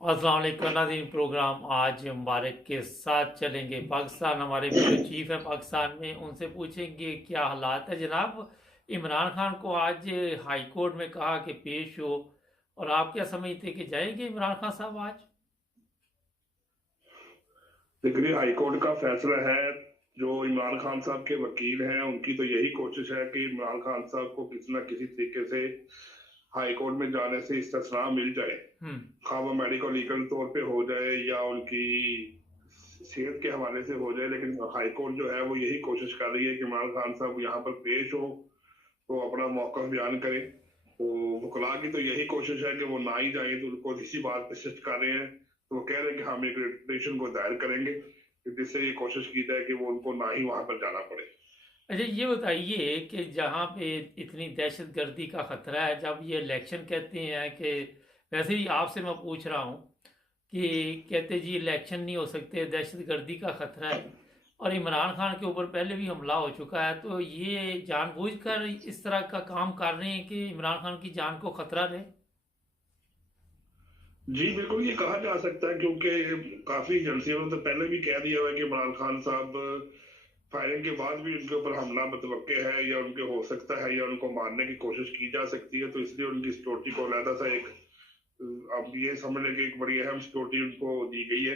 अस्सलाम वालेकुम नाज़रीन। प्रोग्राम आज मुबारक के साथ चलेंगे पाकिस्तान। हमारे ब्यूरो चीफ है पाकिस्तान में, उनसे पूछेंगे क्या हालात है जनाब। इमरान खान को आज हाई कोर्ट में कहा कि पेश हो, और आप क्या समझते कि जाएंगे इमरान खान साहब आज? दिल्ली हाईकोर्ट का फैसला है। जो इमरान खान साहब के वकील हैं उनकी तो यही कोशिश है कि इमरान खान साहब को किसी न किसी तरीके से हाई कोर्ट में जाने से इस्तेस्ना मिल जाए। हम्म। खा वो मेडिकल लीगल तौर पे हो जाए या उनकी सेहत के हवाले से हो जाए, लेकिन हाई कोर्ट जो है वो यही कोशिश कर रही है कि इमरान खान साहब यहाँ पर पेश हो तो अपना मौकफ बयान करें। तो वकला की तो यही कोशिश है कि वो ना ही जाए, तो उनको इसी बात पे शिफ्ट कर रहे हैं। तो वो कह रहे हैं कि हम एक रिटेशन को दायर करेंगे कि जिससे ये कोशिश की जाए कि वो उनको ना ही वहां पर जाना पड़े। अच्छा, ये बताइए कि जहाँ पे इतनी दहशत गर्दी का खतरा है, जब ये इलेक्शन कहते हैं कि, वैसे ही आपसे मैं पूछ रहा हूँ कि कहते जी इलेक्शन नहीं हो सकते, दहशत गर्दी का खतरा है, और इमरान खान के ऊपर पहले भी हमला हो चुका है, तो ये जानबूझकर इस तरह का काम कर रहे हैं कि इमरान खान की जान को खतरा रहे? जी बिल्कुल, ये कहा जा सकता है क्योंकि काफी एजेंसियों ने तो पहले भी कह दिया हुआ है कि इमरान खान साहब फायरिंग के बाद भी उनके ऊपर हमला मुतवक्के है या उनके हो सकता है या उनको मारने की कोशिश की जा सकती है, तो इसलिए उनकी सिक्योरिटी को अलहदा सा एक अब ये समझ लें कि एक बड़ी अहम सिक्योरिटी उनको दी गई है।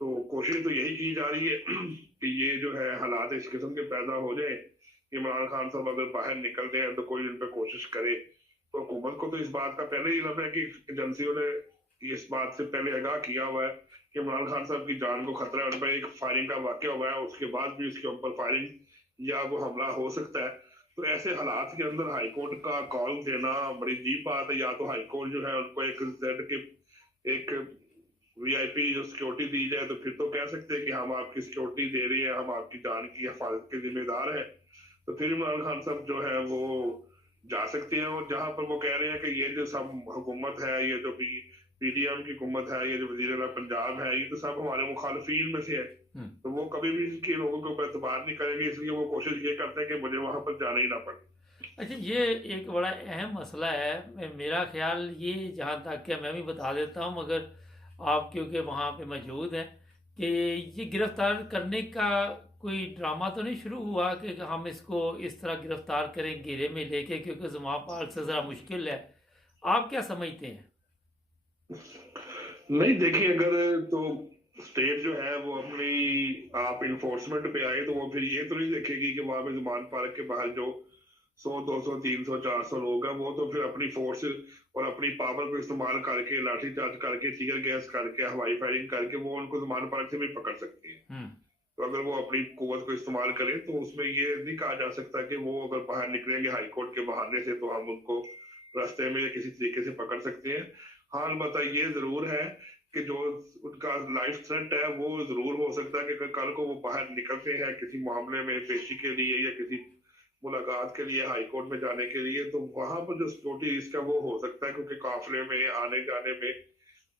तो कोशिश तो यही की जा रही है कि ये जो है हालात इस किस्म के पैदा हो जाए कि इमरान खान साहब अगर बाहर निकलते हैं तो कोई उन पर कोशिश करे। तो हुकूमत को तो इस बात का पहले ही इल्म है कि एजेंसियों ने इस बात से पहले आगाह किया हुआ है कि इमरान खान साहब की जान को खतरा है। उन पर एक फायरिंग का वाक्य हुआ है, उसके बाद भी उसके ऊपर फायरिंग या वो हमला हो सकता है। तो ऐसे हालात के अंदर हाईकोर्ट का कॉल देना बड़ी अजीब बात है। या तो हाईकोर्ट जो है उनको एक जेड के एक वीआईपी जो सिक्योरिटी दी जाए, तो फिर तो कह सकते हैं कि हम आपकी सिक्योरिटी दे रहे हैं, हम आपकी जान की हिफाजत के जिम्मेदार हैं। तो फिर इमरान खान साहब जो है वो जा सकते हैं। और जहां पर वो कह रहे हैं कि ये जो सब हुकूमत है, ये जो पीडीएम की हुकूमत है, ये जो वजीर आला पंजाब है, ये तो सब हमारे मुखालफीन में से है। हम्म। तो वो कभी भी इनके लोगों के ऊपर एतबार नहीं करेंगे, इसलिए वो कोशिश ये करते हैं कि मुझे वहां पर जाना ही ना पड़े। अच्छा, ये एक बड़ा अहम मसला है। मेरा ख्याल ये, जहाँ तक कि मैं भी बता देता हूँ, मगर आप क्योंकि वहाँ पे मौजूद हैं, कि ये गिरफ्तार करने का कोई ड्रामा तो नहीं शुरू हुआ कि हम इसको इस तरह गिरफ्तार करें घेरे में लेके, क्योंकि जुमा पाल से ज़रा मुश्किल है। आप क्या समझते हैं? नहीं देखिए, अगर तो स्टेट जो है वो अपनी आप इन्फोर्समेंट पे आए तो वो फिर ये तो नहीं देखेगी कि वहां पे जुमान पार्क के बाहर जो 100 200 300 400 लोग हैं वो तो फिर अपनी फोर्स और अपनी पावर को इस्तेमाल करके लाठीचार्ज करके टीयर गैस करके हवाई फायरिंग करके वो उनको जुमान पार्क से भी पकड़ सकती है। हम्म। तो अगर वो अपनी कुवत को इस्तेमाल करें तो उसमें ये नहीं कहा जा सकता कि वो अगर बाहर निकलेंगे हाईकोर्ट के बहाने से तो हम उनको रास्ते में या किसी तरीके से पकड़ सकते हैं। हाँ अलबत्ता ये जरूर है कि जो उनका लाइफ थ्रेट है वो जरूर हो सकता है कि अगर कल को वो बाहर निकलते हैं किसी मामले में पेशी के लिए या किसी मुलाकात के लिए हाईकोर्ट में जाने के लिए, तो वहां पर जो सिक्योरिटी रिस्क है वो हो सकता है, क्योंकि काफिले में आने जाने में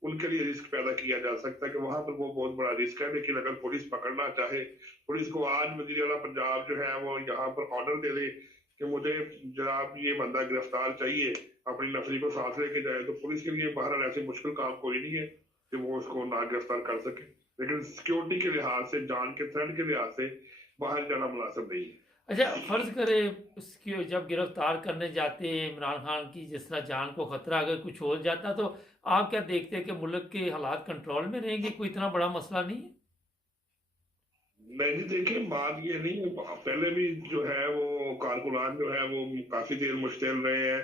उनके लिए रिस्क पैदा किया जा सकता है कि वहां पर वो बहुत बड़ा रिस्क है। लेकिन अगर पुलिस पकड़ना चाहे, पुलिस को आज वजीर आला पंजाब जो है वो यहाँ पर ऑर्डर दे दे कि मुझे जनाब ये बंदा गिरफ्तार चाहिए, अपनी नफरी को साथ लेके जाए, तो पुलिस के लिए बहरहाल ऐसे मुश्किल काम कोई नहीं है कि वो उसको ना गिरफ्तार कर सके। लेकिन सिक्योरिटी के लिहाज से, जान के थ्रेट के लिहाज से बाहर जाना मुनासिब नहीं है। अच्छा, फर्ज करें उसकी जब गिरफ्तार करने जाते हैं इमरान खान की, जिस तरह जान को खतरा अगर कुछ हो जाता, तो आप क्या देखते हैं कि मुल्क के हालात कंट्रोल में रहेंगे? कोई इतना बड़ा मसला नहीं है? नहीं देखिए, बात ये नहीं है, पहले भी जो है वो कारकुनान जो है वो काफी देर मुश्तिल रहे हैं,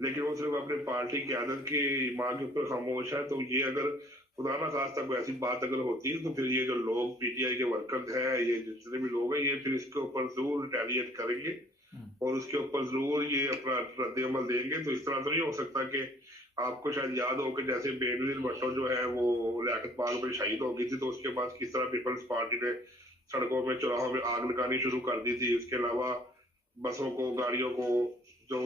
लेकिन वो सिर्फ अपने पार्टी की आदत की माँ के ऊपर खामोश है। तो ये अगर खुदा ना खास्ता कोई ऐसी बात अगर होती है तो फिर ये जो लोग पीटीआई के वर्कर्स हैं, ये जितने भी लोग हैं, ये फिर इसके ऊपर जरूर रिटेलिएट करेंगे हम्म। और उसके ऊपर जरूर ये अपना रद्द अमल देंगे। तो इस तरह तो नहीं हो सकता कि आपको शायद याद हो कि जैसे बेनजीर भुट्टो जो है वो लियाकत बाग में शहीद हो गई थी, तो उसके बाद किस तरह पीपल्स पार्टी ने सड़कों में चौराहों में आग लगानी शुरू कर दी थी। इसके अलावा बसों को, गाड़ियों को जो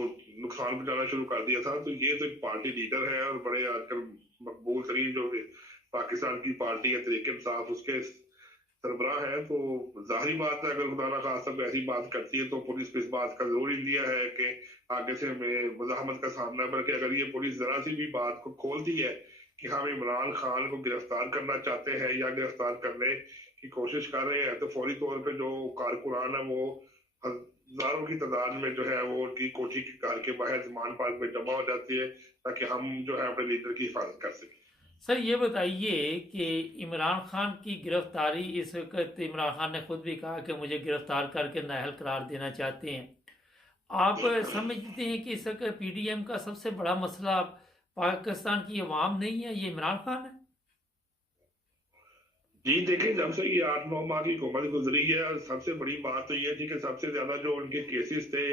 नुकसान पहुंचाना शुरू कर दिया था। तो ये तो एक पार्टी लीडर है और बड़े आजकल मकबूल तरीन जो पाकिस्तान की पार्टी है तरीके इंसाफ, उसके सरबराह है। तो जाहिर बात है अगर खुदा ना खास्ता कोई ऐसी बात करती है तो पुलिस को इस बात का जरूर इंदिया है कि आगे से हमें मजामत का सामना, बल्कि अगर ये पुलिस जरा सी भी बात को खोलती है कि हम इमरान खान को गिरफ्तार करना चाहते हैं या गिरफ्तार करने की कोशिश कर रहे हैं, तो फौरी तौर पे जो कारकुनान है वो हजारों की तादाद में जो है वो उनकी कोठी के घर के बाहर जमान पार्क में जमा हो जाती है, ताकि हम जो है अपने लीडर की हिफाजत कर सकें। सर ये बताइए कि इमरान खान की गिरफ्तारी, इस वक्त इमरान खान ने खुद भी कहा कि मुझे गिरफ्तार करके नाअहल करार देना चाहते हैं। आप समझते हैं कि इस वक्त पीडीएम का सबसे बड़ा मसला पाकिस्तान की अवाम नहीं है, ये इमरान खान है? जी देखिए, जब से ये 8-9 माह की हुकूमत गुजरी है, सबसे बड़ी बात तो ये थी कि सबसे ज्यादा जो उनके केसेस थे,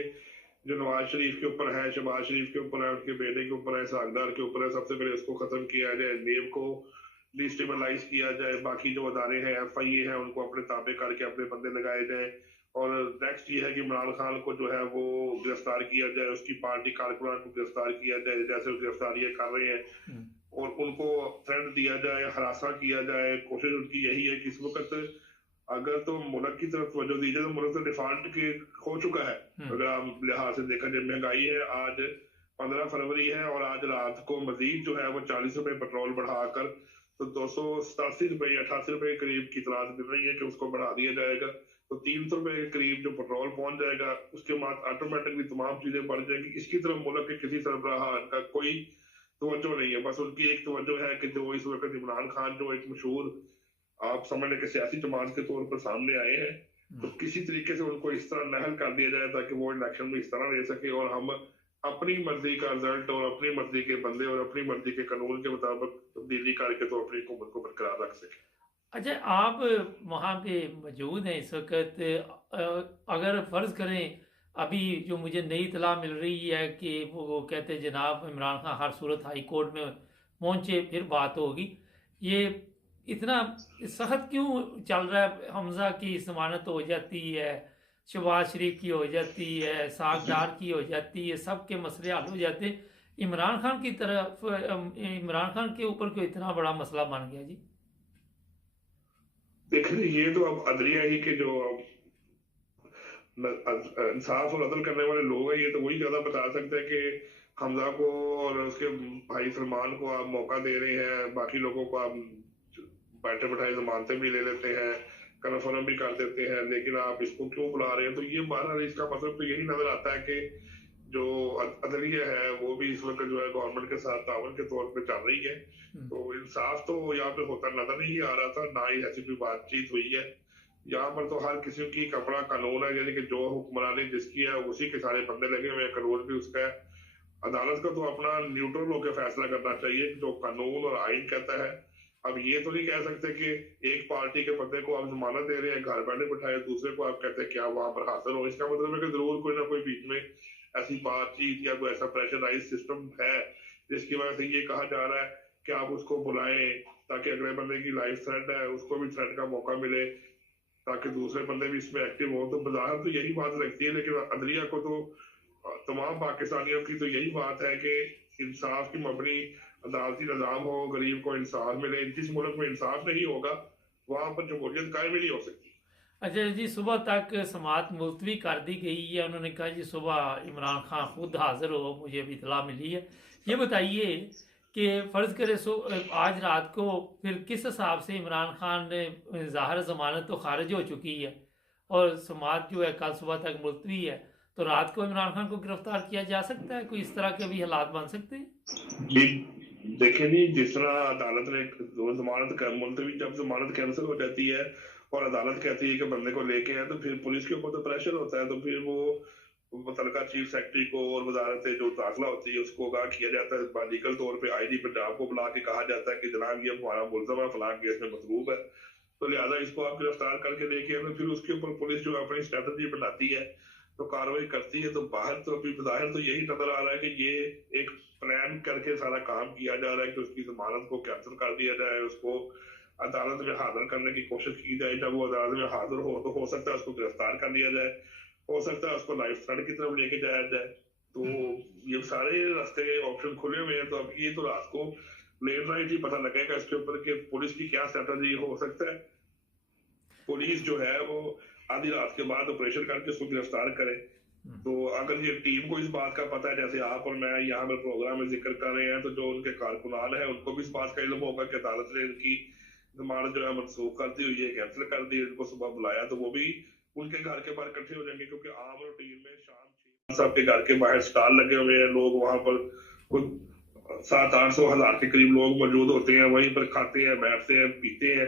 जो नवाज शरीफ के ऊपर है, शहबाज शरीफ के ऊपर है, उनके बेटे के ऊपर है, सागदार के ऊपर है, सबसे पहले उसको खत्म किया जाए, नेब को डिस्टेबलाइज किया जाए, बाकी जो अदारे हैं FIA है उनको अपने ताबे करके अपने बंदे लगाए जाए, और नेक्स्ट ये है कि इमरान खान को जो है वो गिरफ्तार किया जाए, उसकी पार्टी कारकुनान को गिरफ्तार किया जाए जैसे वो गिरफ्तारियां कर रहे हैं, और उनको थ्रेट दिया जाए, हरासा किया जाए। कोशिश उनकी यही है कि इस वक्त अगर तो मुल्क की तरफ तवज्जो दी जाए तो मुल्क तो डिफॉल्ट के हो चुका है। अगर आप लिहाज से देखा जाए, महंगाई है, आज 15 फरवरी है और आज रात को मजीद जो है वो 40 रुपए पेट्रोल बढ़ाकर तो 287 रुपए 88 रुपए के करीब की इतलात मिल रही है कि उसको बढ़ा दिया जाएगा, तो 300 रुपए के करीब जो पेट्रोल पहुंच जाएगा, उसके बाद ऑटोमेटिकली तमाम चीजें बढ़ जाएंगी। इसकी तरफ मुल्क के किसी सरबराह का कोई तवज्जो नहीं है। बस उनकी एक तवज्जो है कि जो इस वक्त इमरान खान जो एक मशहूर आप समझ लें कि सियासी जमात के तौर पर सामने आए हैं, तो किसी तरीके से उनको इस तरह नाअहल कर दिया जाए ताकि वो इलेक्शन में इस तरह ले सके और हम अपनी मर्जी का रिजल्ट और अपनी मर्जी के बंदे और अपनी मर्जी के कानून के मुताबिक तब्दीली करके तो अपनी हुकूमत को बरकरार रख सके। अच्छा, आप वहाँ पे मौजूद हैं इस वक्त, अगर फ़र्ज़ करें अभी जो मुझे नई इतला मिल रही है कि वो कहते हैं जनाब इमरान खान हर सूरत हाई कोर्ट में पहुँचे फिर बात होगी, ये इतना सख्त क्यों चल रहा है? हमजा की जमानत हो जाती है, शहबाज शरीफ की हो जाती है, सागदार की हो जाती है, सबके मसले हल हो जाते हैं, इमरान खान की तरफ इमरान खान के ऊपर कोई इतना बड़ा मसला बन गया जी? देखिए, ये तो अब अदलिया ही के जो इंसाफ और अदल करने वाले लोग हैं, ये तो वही ज्यादा बता सकते हैं कि हमजा को और उसके भाई सलमान को आप मौका दे रहे हैं, बाकी लोगों को आप बैठे बैठाए जमानतें भी ले लेते हैं, कन्फर्म भी कर देते हैं, लेकिन आप इसको क्यों बुला रहे हैं? तो ये बहरहाल इसका मतलब तो यही नजर आता है कि जो अदलिया है वो भी इस वक्त जो है गवर्नमेंट के साथ तावन के तौर पे चल रही है। तो इंसाफ तो यहाँ पे होता नजर नहीं आ रहा था, ना ही ऐसी कोई बातचीत हुई है। यहाँ पर तो हर किसी की एक अपना कानून है, यानी कि जो हुक्मरानी जिसकी है उसी के सारे बंदे लगे हुए हैं, कानून भी उसका है। अदालत को तो अपना न्यूट्रल होकर फैसला करना चाहिए जो कानून और आइन कहता है। अब ये तो नहीं कह सकते कि एक पार्टी के बंदे को आप जमानत दे रहे हैं, घर बैठे बिठाए, दूसरे को आप कहते हैं कि आप वहां पर हाजिर हो। इसका मतलब है कि जरूर कोई ना कोई बीच में ऐसी बातचीत या कोई ऐसा प्रेशराइज सिस्टम है जिसकी वजह से ये कहा जा रहा है कि आप उसको बुलाएं ताकि अगले बंदे की लाइफ थ्रेट है उसको भी थ्रेट का मौका मिले, ताकि दूसरे बंदे भी इसमें एक्टिव हो। तो बाहर तो यही बात लगती है, लेकिन अदलिया को तो तमाम पाकिस्तानियों की तो यही बात है कि इंसाफ की मबनी अदालती निजाम हो, गरीब को इंसाफ मिले। जिस मुल्क में इंसाफ नहीं होगा वहां पर जमहूरियत कायम ही नहीं हो सकती। अच्छा जी, सुबह तक समात मुलतवी कर दी गई है, उन्होंने कहा जी सुबह इमरान खान खुद हाजिर हो, मुझे अभी इतला मिली है। ये बताइए कि फ़र्ज़ करें आज रात को फिर किस हिसाब से इमरान खान ने ज़ाहिर ज़मानत तो खारिज हो चुकी है और समात जो है कल सुबह तक मुलतवी है, तो रात को इमरान खान को गिरफ्तार किया जा सकता है? कोई इस तरह के भी हालात बन सकते हैं? जी देखिए, जी जिस तरह अदालत ने जमानत मुलतवी, जब जमानत कैंसिल हो जाती है और अदालत कहती है कि बंदे को लेके आए, तो फिर पुलिस के ऊपर तो प्रेशर होता है, तो फिर वो मुतलका चीफ सेक्रेटरी को और वजारत जो दाखिला होती है उसको आगाह किया जाता है। लीगल तौर पे IG पंजाब को बुला के कहा जाता है कि जनाब ये हमारा मुलजम है, फलां केस में मतलूब है, तो लिहाजा इसको आप गिरफ्तार करके लेके आए। फिर उसके ऊपर पुलिस जो अपनी स्ट्रेटजी बनाती है तो कार्रवाई करती है। तो बाहर तो अभी बाहर तो यही नजर आ रहा है कि ये एक प्लान करके सारा काम किया जा रहा है कि उसकी जमानत को कैंसिल कर दिया जाए, उसको अदालत में हाजिर करने की कोशिश की जाए। जब वो अदालत में हाजिर हो तो हो सकता है उसको गिरफ्तार कर लिया जाए, हो सकता है उसको लाइफ थ्रेट की तरफ लेके जाया जाए। तो ये सारे रास्ते ऑप्शन खुले हुए हैं। तो अब ये तो रात को लेट नाइट ही पता लगेगा इसके ऊपर कि पुलिस की क्या स्ट्रेटजी हो सकता है। पुलिस जो है वो आधी रात के बाद ऑपरेशन करके उसको गिरफ्तार करे, हम्म। तो अगर ये टीम को इस बात का पता है, जैसे आप और मैं यहाँ पर प्रोग्राम में जिक्र कर रहे हैं, तो जो उनके कारकुनान है उनको भी इस बात का इल्म होगा कि अदालत ने इनकी जमानत जो है मनसूख कर दी हुई है, कैंसिल कर दी, इनको सुबह बुलाया, तो वो भी उनके घर के बाहर इकट्ठे हो जाएंगे, क्योंकि आम रूटीन में शाम साहब के घर के बाहर स्टॉल लगे हुए हैं, लोग वहां पर कुछ 700-800 के करीब लोग मौजूद होते हैं, वहीं पर खाते हैं, बैठते हैं, पीते हैं,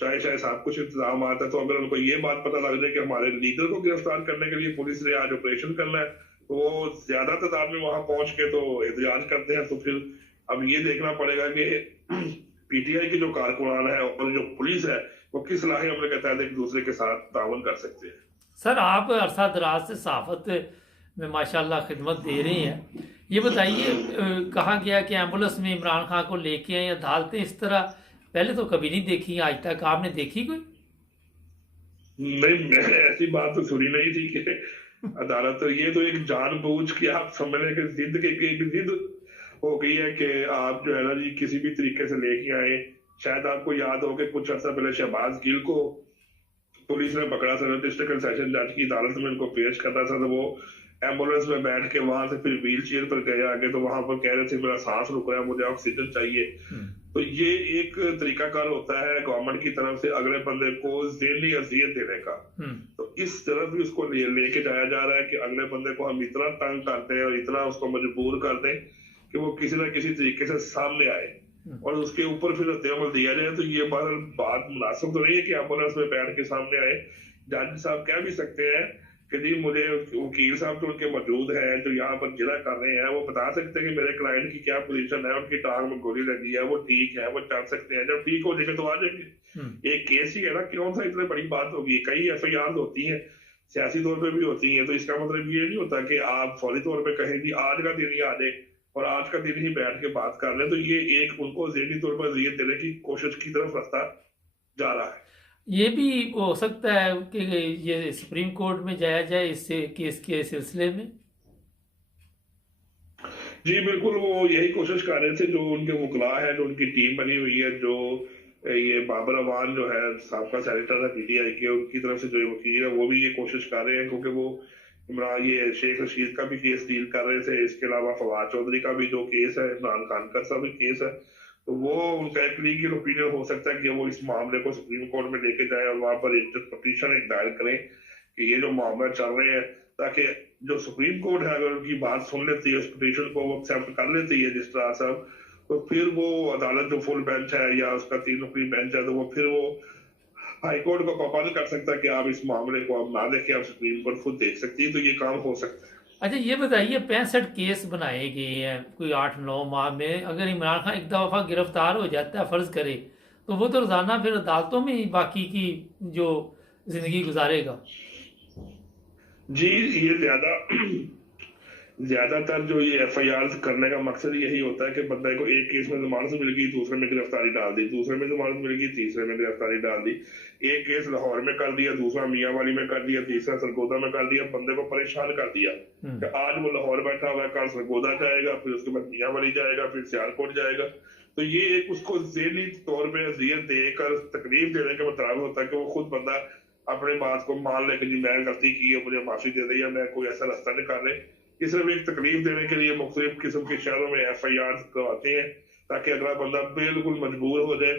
चाहे चाहे सब कुछ इंतजाम आता है। तो अगर उनको ये बात पता लग जाए कि हमारे लीडर को गिरफ्तार करने के लिए पुलिस ने आज ऑपरेशन करना है, तो वो ज्यादा तादाद में वहां पहुंच के तो एहतजाज करते हैं। तो फिर अब ये देखना पड़ेगा कि पीटीआई के जो कारकुनान है और जो पुलिस है वो किस लाहे अमल के तहत एक दूसरे के साथ ताउन कर सकते हैं। सर, आप अरसा दराज से सहाफत में माशाल्लाह खिदमत दे रही हैं। ये बताइए, कहा गया कि एम्बुलेंस में इमरान खान को लेके आए, अदालतें इस तरह पहले तो कभी नहीं देखी आज तक, आपने देखी कोई? नहीं, मैंने ऐसी बात तो सुनी नहीं थी कि अदालत, तो ये तो एक जानबूझ के आप समझने के जिद के एक जिद हो गई है कि आप जो है ना जी किसी भी तरीके से लेके आए। शायद आपको याद हो कि कुछ अर्सा पहले शहबाज गिल को पुलिस ने पकड़ा था, डिस्ट्रिक्ट सेशन जज की अदालत में उनको पेश करना था, तो वो एम्बुलेंस में बैठ के वहां से फिर व्हील चेयर पर गए आगे, तो वहां पर कह रहे थे मेरा सांस रुक रहा है, मुझे ऑक्सीजन चाहिए। तो ये एक तरीकाकार होता है गवर्नमेंट की तरफ से अगले बंदे को ज़हनी अजियत देने का। तो इस तरफ भी उसको लेके जाया जा रहा है कि अगले बंदे को हम इतना तंग करते हैं और इतना उसको मजबूर कर दें कि वो किसी ना किसी तरीके से सामने आए और उसके ऊपर फिर रद्द-ए-अमल दिया जाए। तो ये बात मुनासिब तो नहीं है कि एम्बुलेंस में बैठ के सामने आए। जज साहब कह भी सकते हैं कि जी मुझे वकील साहब तो उनके मौजूद हैं जो यहाँ पर जिला कर रहे हैं, वो बता सकते हैं कि मेरे क्लाइंट की क्या पोजीशन है, उनकी टांग में गोली लगी है, वो ठीक है, वो चल सकते हैं, जब ठीक हो जाएंगे तो आ जाएंगे। एक केस ही है ना, क्यों सा इतनी बड़ी बात होगी। कई एफआईआर होती है, सियासी तौर पर भी होती है, तो इसका मतलब ये नहीं होता कि आप फौरी तौर पर कहें कि आज का दिन ही आ जाए और आज का दिन ही बैठ के बात कर लें। तो ये एक उनको ज़हनी तौर पर अजियत देने की कोशिश की तरफ रास्ता जा रहा है। ये भी हो सकता है कि ये सुप्रीम कोर्ट में जाया जाए इससे केस के सिलसिले में। जी बिल्कुल, वो यही कोशिश कर रहे थे, जो उनके वकला है, जो उनकी टीम बनी हुई है, जो ये बाबर अवान जो है साबका सेनेटर है पीटीआई के, उनकी तरफ से जो वकील है वो भी ये कोशिश कर रहे हैं, क्योंकि वो इमरान ये शेख रशीद का भी केस डील कर रहे थे, इसके अलावा फवाद चौधरी का भी जो केस है, इमरान खान का भी केस है। तो वो उनका एक लीगल ओपिनियन हो सकता है कि वो इस मामले को सुप्रीम कोर्ट में लेके जाए और वहां पर एक पटिशन एक दायर करें कि ये जो मामला चल रहे हैं, ताकि जो सुप्रीम कोर्ट है अगर उनकी बात सुन लेती है, उस पिटीशन को वो एक्सेप्ट कर लेती है जिस तरह सब, तो फिर वो अदालत जो फुल बेंच है या उसका 3 बेंच है, तो वो फिर वो हाईकोर्ट को पाबंद कर सकता है कि आप इस मामले को अब ना देखें, आप सुप्रीम कोर्ट खुद देख सकती है। तो ये काम हो सकता है। अच्छा, ये बताइए, 65 केस बनाए गए हैं कोई 8-9 माह में, अगर इमरान खान एक दफ़ा गिरफ्तार हो जाता है फ़र्ज़ करे, तो वो तो रोज़ाना फिर अदालतों में ही बाकी की जो ज़िंदगी गुजारेगा। जी, ये ज्यादातर जो ये एफआईआर करने का मकसद यही होता है कि बंदे को एक केस में जमानत मिल गई, दूसरे में गिरफ्तारी डाल दी, दूसरे में जमानत मिल गई, तीसरे में गिरफ्तारी डाल दी। एक केस लाहौर में कर दिया, दूसरा मियांवाली में कर दिया, तीसरा सरगोदा में कर दिया, बंदे को परेशान कर दिया कि आज वो लाहौर बैठा हुआ है, कल सरगोदा जाएगा, फिर उसके बाद मियांवाली जाएगा, फिर सियालकोट जाएगा। तो ये एक उसको ज़हनी तौर पर अजियत देकर तकलीफ देने का मतलब होता है कि वो खुद बंदा अपने बात को मान ले कि जी मैं गलती की है, मुझे माफी दे दी, या मैं कोई ऐसा रास्ता निकाले। इस तरह एक तकलीफ देने के लिए मुख्तलिफ किस्म के शहरों में एफआईआर करवाते हैं, ताकि अगला बंदा बिल्कुल मजबूर हो जाए,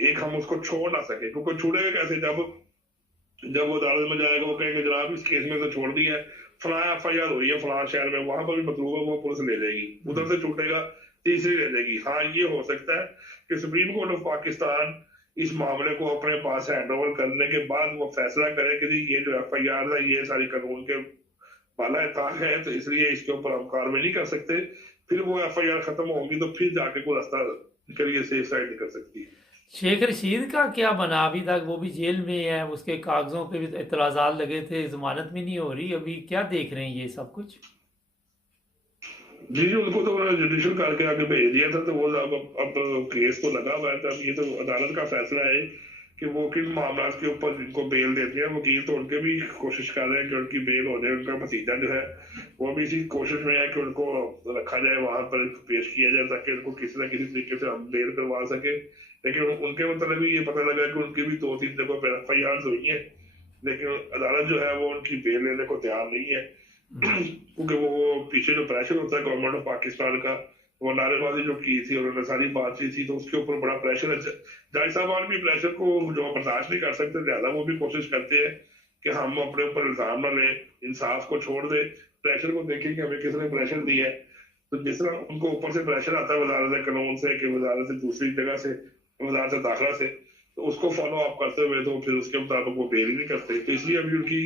एक हम उसको छोड़ ना सके। क्योंकि छूटेगा कैसे, जब वो अदालत में जाएगा वो कहेंगे जनाब इस केस में से छोड़ दिया है, फला एफआईआर हुई है फला शहर में, वहां पर भी मतलूब है, वो पुलिस ले जाएगी, उधर से छूटेगा तीसरी ले जाएगी। हाँ, ये हो सकता है कि सुप्रीम कोर्ट ऑफ पाकिस्तान इस मामले को अपने पास हैंड ओवर करने के बाद वो फैसला करे कि जी ये जो एफआईआर है ये सारी कानून के बाला ताक है, तो इसलिए इसके ऊपर हम कार्रवाई नहीं कर सकते। फिर वो एफआईआर खत्म होगी तो फिर जाके कोई रास्ता के लिए सेफ साइड निकल सकती है। शेख रशीद का क्या बना? अभी तक वो भी जेल में है, उसके कागजों पे भी एतराज़ात लगे थे, जमानत भी नहीं हो रही, अभी क्या देख रहे हैं ये सब कुछ? जी जी, उनको तो उन्होंने जुडिशियल करके आगे भेज दिया था, तो वो अब केस तो लगा हुआ है। तो अब ये तो अदालत का फैसला है कि वो किन मामला के ऊपर जिनको बेल देते हैं। वकील तो उनके भी कोशिश कर रहे हैं कि उनकी बेल हो जाए। उनका भतीजा जो है वो भी इसी कोशिश में है कि उनको रखा जाए, वहां पर पेश किया जाए, ताकि उनको किसी न किसी तरीके से हम बेल करवा सके। लेकिन उनके मतलब भी ये पता लगा कि उनकी भी 2-3 जगहों पर एफआईआर हुई है, लेकिन अदालत जो है वो उनकी बेल लेने को तैयार नहीं है। क्योंकि वो पीछे जो प्रेशर होता है गवर्नमेंट ऑफ पाकिस्तान का, वो नारेबाजी जो की थी उन्होंने सारी बातचीत थी, तो उसके ऊपर बड़ा प्रेशर है। जाहिर साहब और भी प्रेशर को जो बर्दाश्त नहीं कर सकते ज्यादा, वो भी कोशिश करते हैं कि हम अपने ऊपर इल्जाम न लें, इंसाफ को छोड़ दे, प्रेशर को देखें कि हमें किसने प्रेशर दिया है। तो जिस तरह उनको ऊपर से प्रेशर आता है वजारत कानून से, कि वजारत से दूसरी जगह से, वजारत दाखिला से, तो उसको फॉलो अप करते हुए तो फिर उसके मुताबिक वो बेल ही नहीं करते, तो इसलिए अभी उनकी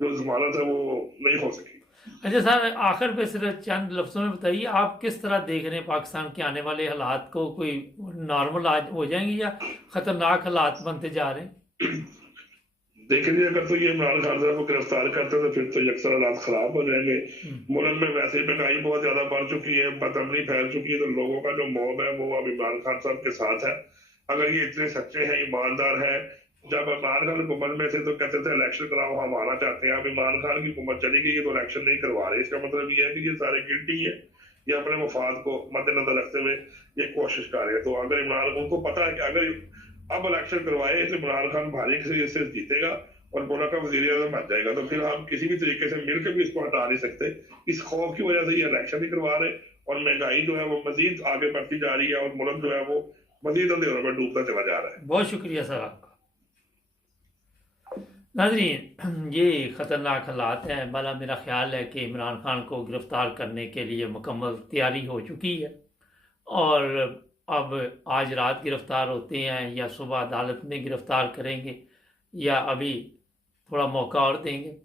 जो जमानत है वो नहीं हो सकी। अच्छा साहब, आखिर में सिर्फ चंद लफ्ज़ों में बताइए, आप किस तरह देख रहे हैं पाकिस्तान के आने वाले हालात को? कोई नॉर्मल आज हो जाएंगे या ख़तरनाक हालात बनते जा रहे हैं? देख लीजिए, अगर तो ये इमरान खान साहब को गिरफ्तार करते हैं तो फिर तो यकसर हालात खराब हो जाएंगे। मुल्क में वैसे ही महंगाई बहुत ज्यादा बढ़ चुकी है, बदअमनी फैल चुकी है, तो लोगों का जो मौब है वो अब इमरान खान साहब के साथ है। अगर ये इतने सच्चे हैं, ईमानदार हैं, जब इमरान खान हुकूमत में थे तो कहते थे इलेक्शन कराओ, हम आना चाहते हैं। अब इमरान खान की हुकूमत चली गई है तो इलेक्शन नहीं करवा रहे। इसका मतलब ये है कि ये सारे गिल्टी है, ये अपने मफाद को मद्देनजर रखते हुए ये कोशिश कर रहे हैं। तो अगर इमरान, उनको पता है कि अगर अब इलेक्शन करवाए तो इमरान खान भारी से जीतेगा और मुल्क का वजीर आज़म बन जाएगा, तो फिर हम किसी भी तरीके से मिलकर भी इसको हटा नहीं सकते। इस खौफ की वजह से ये इलेक्शन नहीं करवा रहे, और महंगाई जो है वो मजीद आगे बढ़ती जा रही है और मुल्क जो है वो मजीद अंधेरों में डूबता चला जा रहा है। बहुत शुक्रिया सर आपका। नाज़रीन, ये ख़तरनाक हालात हैं। भला मेरा ख्याल है कि इमरान खान को गिरफ़्तार करने के लिए मुकम्मल तैयारी हो चुकी है, और अब आज रात गिरफ़्तार होते हैं या सुबह अदालत में गिरफ़्तार करेंगे या अभी थोड़ा मौका और देंगे।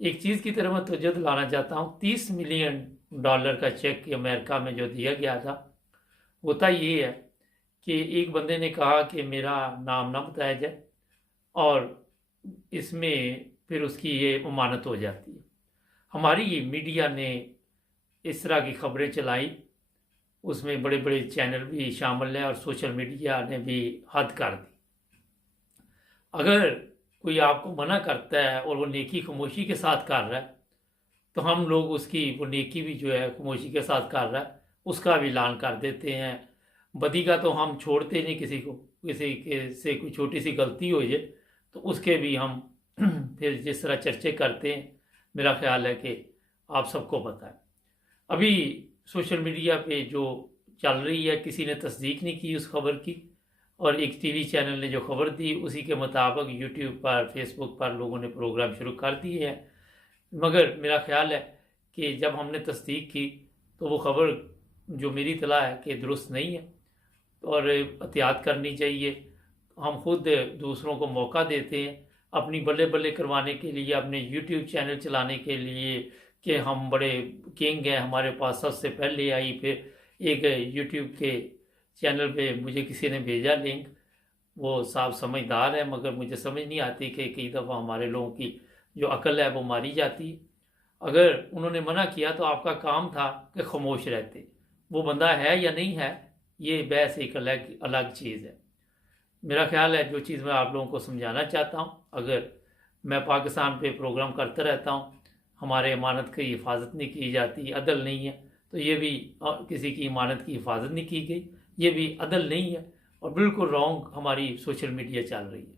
एक चीज़ की तरफ मैं तवज्जो दिलाना चाहता हूँ, $30 मिलियन का चेक अमेरिका में जो दिया गया था, होता ये है कि एक बंदे ने कहा कि मेरा नाम ना बताया जाए, और इसमें फिर उसकी ये उमानत हो जाती है। हमारी मीडिया ने इस तरह की खबरें चलाई, उसमें बड़े बड़े चैनल भी शामिल हैं और सोशल मीडिया ने भी हद कर दी। अगर कोई आपको मना करता है और वो नेकी खामोशी के साथ कर रहा है, तो हम लोग उसकी वो नेकी भी जो है खामोशी के साथ कर रहा है उसका भी ऐलान कर देते हैं। बदी का तो हम छोड़ते नहीं किसी को, किसी के से कोई छोटी सी गलती हो जाए तो उसके भी हम फिर जिस तरह चर्चे करते हैं, मेरा ख्याल है कि आप सबको पता है। अभी सोशल मीडिया पे जो चल रही है, किसी ने तस्दीक नहीं की उस खबर की, और एक टीवी चैनल ने जो खबर दी उसी के मुताबिक यूट्यूब पर, फेसबुक पर लोगों ने प्रोग्राम शुरू कर दिए हैं। मगर मेरा ख्याल है कि जब हमने तस्दीक की तो वो खबर जो मेरी इत्तला है कि दुरुस्त नहीं है, और एहतियात करनी चाहिए। हम खुद दूसरों को मौका देते हैं अपनी बल्ले बल्ले करवाने के लिए, अपने यूट्यूब चैनल चलाने के लिए कि हम बड़े किंग हैं, हमारे पास सबसे पहले आई। फिर एक यूट्यूब के चैनल पे मुझे किसी ने भेजा लिंक, वो साहब समझदार है मगर मुझे समझ नहीं आती कि कई दफ़ा हमारे लोगों की जो अकल है वो मारी जाती है। अगर उन्होंने मना किया तो आपका काम था कि खामोश रहते। वो बंदा है या नहीं है, ये बहस एक अलग चीज़ है। मेरा ख्याल है जो चीज़ मैं आप लोगों को समझाना चाहता हूँ, अगर मैं पाकिस्तान पे प्रोग्राम करता रहता हूँ, हमारे अमानत की हिफाजत नहीं की जाती, अदल नहीं है, तो ये भी किसी की अमानत की हिफाजत नहीं की गई, ये भी अदल नहीं है, और बिल्कुल रॉन्ग हमारी सोशल मीडिया चल रही है।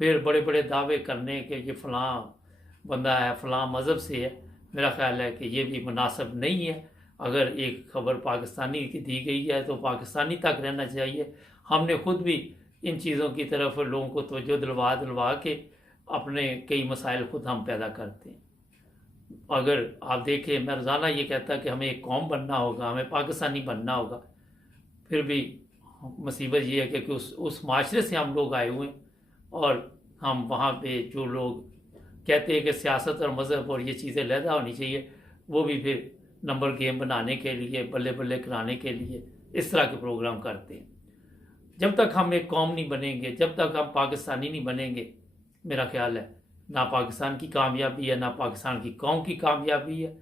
फिर बड़े बड़े दावे करने के ये फ़लाँ बंदा है, फ़लाँ मज़हब से है, मेरा ख्याल है कि ये भी मुनासिब नहीं है। अगर एक खबर पाकिस्तानी की दी गई है तो पाकिस्तानी तक रहना चाहिए। हमने खुद भी इन चीज़ों की तरफ लोगों को तवज्जो दिलवा के अपने कई मसाइल खुद हम पैदा करते हैं। अगर आप देखें, मैं रोज़ाना ये कहता कि हमें एक कौम बनना होगा, हमें पाकिस्तानी बनना होगा, फिर भी मुसीबत ये है कि उस माशरे से हम लोग आए हुए हैं, और हम वहाँ पे जो लोग कहते हैं कि सियासत और मज़हब और ये चीज़ें अलहदा होनी चाहिए, वो भी फिर नंबर गेम बनाने के लिए, बल्ले बल्ले कराने के लिए इस तरह के प्रोग्राम करते हैं। जब तक हम एक कौम नहीं बनेंगे, जब तक हम पाकिस्तानी नहीं बनेंगे, मेरा ख्याल है ना पाकिस्तान की कामयाबी है, ना पाकिस्तान की कौम की कामयाबी है।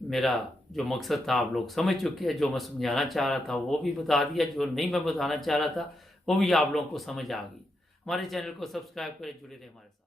मेरा जो मकसद था आप लोग समझ चुके हैं, जो मैं समझाना चाह रहा था वो भी बता दिया, जो नहीं मैं बताना चाह रहा था वो भी आप लोगों को समझ आ गई। हमारे चैनल को सब्सक्राइब करें, जुड़े रहें हमारे साथ।